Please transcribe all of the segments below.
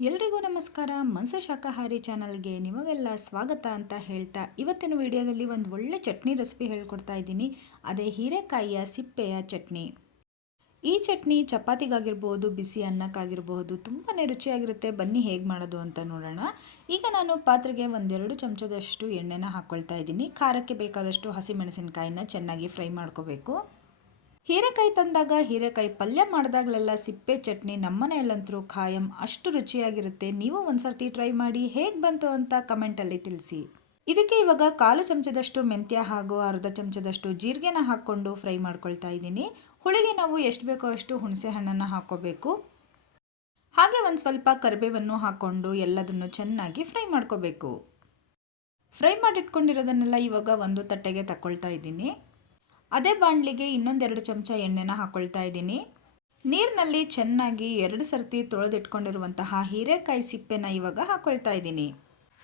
ಎಲ್ರಿಗೂ ನಮಸ್ಕಾರ. ಮನಸ್ಸು ಶಾಖಾಹಾರಿ ಚಾನಲ್ಗೆ ನಿಮಗೆಲ್ಲ ಸ್ವಾಗತ ಅಂತ ಹೇಳ್ತಾ ಇವತ್ತಿನ ವಿಡಿಯೋದಲ್ಲಿ ಒಂದು ಒಳ್ಳೆ ಚಟ್ನಿ ರೆಸಿಪಿ ಹೇಳ್ಕೊಡ್ತಾ ಇದ್ದೀನಿ. ಅದೇ ಹೀರೆಕಾಯಿಯ ಸಿಪ್ಪೆಯ ಚಟ್ನಿ. ಈ ಚಟ್ನಿ ಚಪಾತಿಗಾಗಿರ್ಬೋದು, ಬಿಸಿ ಅನ್ನಕ್ಕಾಗಿರ್ಬೋದು ತುಂಬಾ ರುಚಿಯಾಗಿರುತ್ತೆ. ಬನ್ನಿ ಹೇಗೆ ಮಾಡೋದು ಅಂತ ನೋಡೋಣ. ಈಗ ನಾನು ಪಾತ್ರೆಗೆ ಒಂದೆರಡು ಚಮಚದಷ್ಟು ಎಣ್ಣೆನ ಹಾಕ್ಕೊಳ್ತಾ ಇದ್ದೀನಿ. ಖಾರಕ್ಕೆ ಬೇಕಾದಷ್ಟು ಹಸಿಮೆಣಸಿನಕಾಯಿನ ಚೆನ್ನಾಗಿ ಫ್ರೈ ಮಾಡ್ಕೋಬೇಕು. ಹೀರೆಕಾಯಿ ತಂದಾಗ ಹೀರೆಕಾಯಿ ಪಲ್ಯ ಮಾಡಿದಾಗಲೆಲ್ಲ ಸಿಪ್ಪೆ ಚಟ್ನಿ ನಮ್ಮನೆಯಲ್ಲಂತರೂ ಖಾಯಂ ಅಷ್ಟು ರುಚಿಯಾಗಿರುತ್ತೆ. ನೀವು ಒಂದ್ಸರ್ತಿ ಟ್ರೈ ಮಾಡಿ ಹೇಗೆ ಬಂತು ಅಂತ ಕಮೆಂಟಲ್ಲಿ ತಿಳಿಸಿ. ಇದಕ್ಕೆ ಇವಾಗ ಕಾಲು ಚಮಚದಷ್ಟು ಮೆಂತ್ಯ ಹಾಗೂ ಅರ್ಧ ಚಮಚದಷ್ಟು ಜೀರಿಗೆನ ಹಾಕ್ಕೊಂಡು ಫ್ರೈ ಮಾಡ್ಕೊಳ್ತಾ ಇದ್ದೀನಿ. ಹುಳಿಗೆ ನಾವು ಎಷ್ಟು ಬೇಕೋ ಅಷ್ಟು ಹುಣಸೆ ಹಣ್ಣನ್ನು ಹಾಕ್ಕೋಬೇಕು ಹಾಗೆ ಒಂದು ಸ್ವಲ್ಪ ಕರಿಬೇವನ್ನು ಹಾಕ್ಕೊಂಡು ಎಲ್ಲದನ್ನು ಚೆನ್ನಾಗಿ ಫ್ರೈ ಮಾಡ್ಕೋಬೇಕು. ಫ್ರೈ ಮಾಡಿಟ್ಕೊಂಡಿರೋದನ್ನೆಲ್ಲ ಇವಾಗ ಒಂದು ತಟ್ಟೆಗೆ ತಗೊಳ್ತಾ ಇದ್ದೀನಿ. ಅದೇ ಬಾಣಲಿಗೆ ಇನ್ನೊಂದೆರಡು ಚಮಚ ಎಣ್ಣೆನ ಹಾಕ್ಕೊಳ್ತಾ ಇದ್ದೀನಿ. ನೀರಿನಲ್ಲಿ ಚೆನ್ನಾಗಿ ಎರಡು ಸರ್ತಿ ತೊಳೆದಿಟ್ಕೊಂಡಿರುವಂತಹ ಹೀರೆಕಾಯಿ ಸಿಪ್ಪೆನ ಇವಾಗ ಹಾಕೊಳ್ತಾ ಇದ್ದೀನಿ.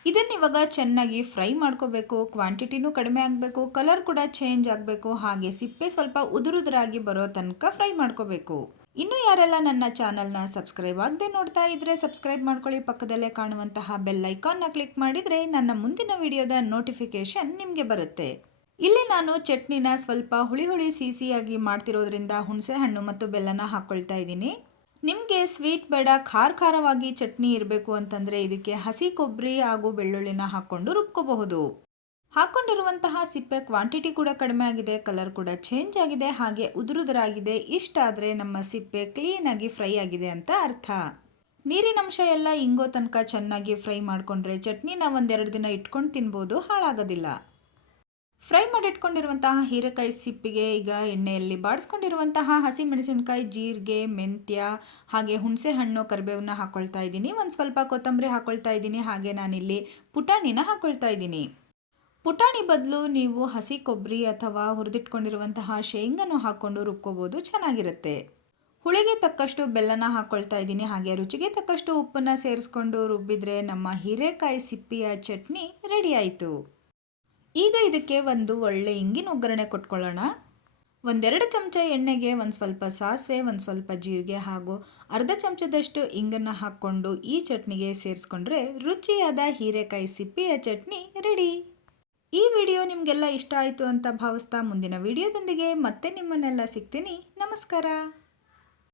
ಇದನ್ನ ಇವಾಗ ಚೆನ್ನಾಗಿ ಫ್ರೈ ಮಾಡ್ಕೋಬೇಕು, ಕ್ವಾಂಟಿಟಿನೂ ಕಡಿಮೆ ಆಗಬೇಕು, ಕಲರ್ ಕೂಡ ಚೇಂಜ್ ಆಗಬೇಕು, ಹಾಗೆ ಸಿಪ್ಪೆ ಸ್ವಲ್ಪ ಉದುರುದುರಾಗಿ ಬರೋ ತನಕ ಫ್ರೈ ಮಾಡ್ಕೋಬೇಕು. ಇನ್ನು ಯಾರೆಲ್ಲ ನನ್ನ ಚಾನಲ್ನ ಸಬ್ಸ್ಕ್ರೈಬ್ ಆಗದೆ ನೋಡ್ತಾ ಇದ್ರೆ ಸಬ್ಸ್ಕ್ರೈಬ್ ಮಾಡ್ಕೊಳ್ಳಿ, ಪಕ್ಕದಲ್ಲೇ ಕಾಣುವಂತಹ ಬೆಲ್ ಐಕಾನ್ನ ಕ್ಲಿಕ್ ಮಾಡಿದರೆ ನನ್ನ ಮುಂದಿನ ವಿಡಿಯೋದ ನೋಟಿಫಿಕೇಶನ್ ನಿಮಗೆ ಬರುತ್ತೆ. ಇಲ್ಲಿ ನಾನು ಚಟ್ನಿನ ಸ್ವಲ್ಪ ಹುಳಿ ಹುಳಿ ಸಿಹಿಯಾಗಿ ಮಾಡ್ತಿರೋದ್ರಿಂದ ಹುಣಸೆ ಹಣ್ಣು ಮತ್ತು ಬೆಲ್ಲನ ಹಾಕ್ಕೊಳ್ತಾ ಇದ್ದೀನಿ. ನಿಮಗೆ ಸ್ವೀಟ್ ಬೇಡ, ಖಾರ ಖಾರವಾಗಿ ಚಟ್ನಿ ಇರಬೇಕು ಅಂತಂದರೆ ಇದಕ್ಕೆ ಹಸಿ ಕೊಬ್ಬರಿ ಹಾಗೂ ಬೆಳ್ಳುಳ್ಳಿನ ಹಾಕ್ಕೊಂಡು ರುಬ್ಕೋಬಹುದು. ಹಾಕ್ಕೊಂಡಿರುವಂತಹ ಸಿಪ್ಪೆ ಕ್ವಾಂಟಿಟಿ ಕೂಡ ಕಡಿಮೆ ಆಗಿದೆ, ಕಲರ್ ಕೂಡ ಚೇಂಜ್ ಆಗಿದೆ, ಹಾಗೆ ಉದುರುದರಾಗಿದೆ. ಇಷ್ಟ ಆದರೆ ನಮ್ಮ ಸಿಪ್ಪೆ ಕ್ಲೀನಾಗಿ ಫ್ರೈ ಆಗಿದೆ ಅಂತ ಅರ್ಥ. ನೀರಿನಂಶ ಎಲ್ಲ ಇಂಗೋ ತನಕ ಚೆನ್ನಾಗಿ ಫ್ರೈ ಮಾಡಿಕೊಂಡ್ರೆ ಚಟ್ನಿನ ಒಂದೆರಡು ದಿನ ಇಟ್ಕೊಂಡು ತಿನ್ಬೋದು, ಹಾಳಾಗೋದಿಲ್ಲ. ಫ್ರೈ ಮಾಡಿಟ್ಕೊಂಡಿರುವಂತಹ ಹೀರೆಕಾಯಿ ಸಿಪ್ಪಿಗೆ ಈಗ ಎಣ್ಣೆಯಲ್ಲಿ ಬಾಡಿಸ್ಕೊಂಡಿರುವಂತಹ ಹಸಿ ಮೆಣಸಿನಕಾಯಿ ಜೀರಿಗೆ, ಮೆಂತ್ಯ, ಹಾಗೆ ಹುಣಸೆ ಹಣ್ಣು ಕರಿಬೇವನ್ನ ಹಾಕ್ಕೊಳ್ತಾ ಇದ್ದೀನಿ. ಒಂದು ಸ್ವಲ್ಪ ಕೊತ್ತಂಬರಿ ಹಾಕ್ಕೊಳ್ತಾ ಇದ್ದೀನಿ. ಹಾಗೆ ನಾನಿಲ್ಲಿ ಪುಟಾಣಿನ ಹಾಕ್ಕೊಳ್ತಾ ಇದ್ದೀನಿ. ಪುಟಾಣಿ ಬದಲು ನೀವು ಹಸಿ ಕೊಬ್ಬರಿ ಅಥವಾ ಹುರಿದಿಟ್ಕೊಂಡಿರುವಂತಹ ಶೇಂಗನ್ನು ಹಾಕ್ಕೊಂಡು ರುಬ್ಕೋಬೋದು. ಚೆನ್ನಾಗಿರುತ್ತೆ. ಹುಳಿಗೆ ತಕ್ಕಷ್ಟು ಬೆಲ್ಲನ ಹಾಕ್ಕೊಳ್ತಾ ಇದ್ದೀನಿ. ಹಾಗೆ ರುಚಿಗೆ ತಕ್ಕಷ್ಟು ಉಪ್ಪನ್ನು ಸೇರಿಸ್ಕೊಂಡು ರುಬ್ಬಿದ್ರೆ ನಮ್ಮ ಹೀರೆಕಾಯಿ ಸಿಪ್ಪಿಯ ಚಟ್ನಿ ರೆಡಿ ಆಯಿತು. ಈಗ ಇದಕ್ಕೆ ಒಂದು ಒಳ್ಳೆ ಇಂಗಿನ ಒಗ್ಗರಣೆ ಕೊಟ್ಕೊಳ್ಳೋಣ. ಒಂದೆರಡು ಚಮಚ ಎಣ್ಣೆಗೆ ಒಂದು ಸ್ವಲ್ಪ ಸಾಸಿವೆ, ಒಂದು ಸ್ವಲ್ಪ ಜೀರಿಗೆ ಹಾಗೂ ಅರ್ಧ ಚಮಚದಷ್ಟು ಇಂಗನ್ನು ಹಾಕ್ಕೊಂಡು ಈ ಚಟ್ನಿಗೆ ಸೇರಿಸ್ಕೊಂಡ್ರೆ ರುಚಿಯಾದ ಹೀರೆಕಾಯಿ ಸಿಪ್ಪಿಯ ಚಟ್ನಿ ರೆಡಿ. ಈ ವಿಡಿಯೋ ನಿಮಗೆಲ್ಲ ಇಷ್ಟ ಆಯಿತು ಅಂತ ಭಾವಿಸ್ತಾ ಮುಂದಿನ ವಿಡಿಯೋದೊಂದಿಗೆ ಮತ್ತೆ ನಿಮ್ಮನ್ನೆಲ್ಲ ಸಿಗ್ತೀನಿ. ನಮಸ್ಕಾರ.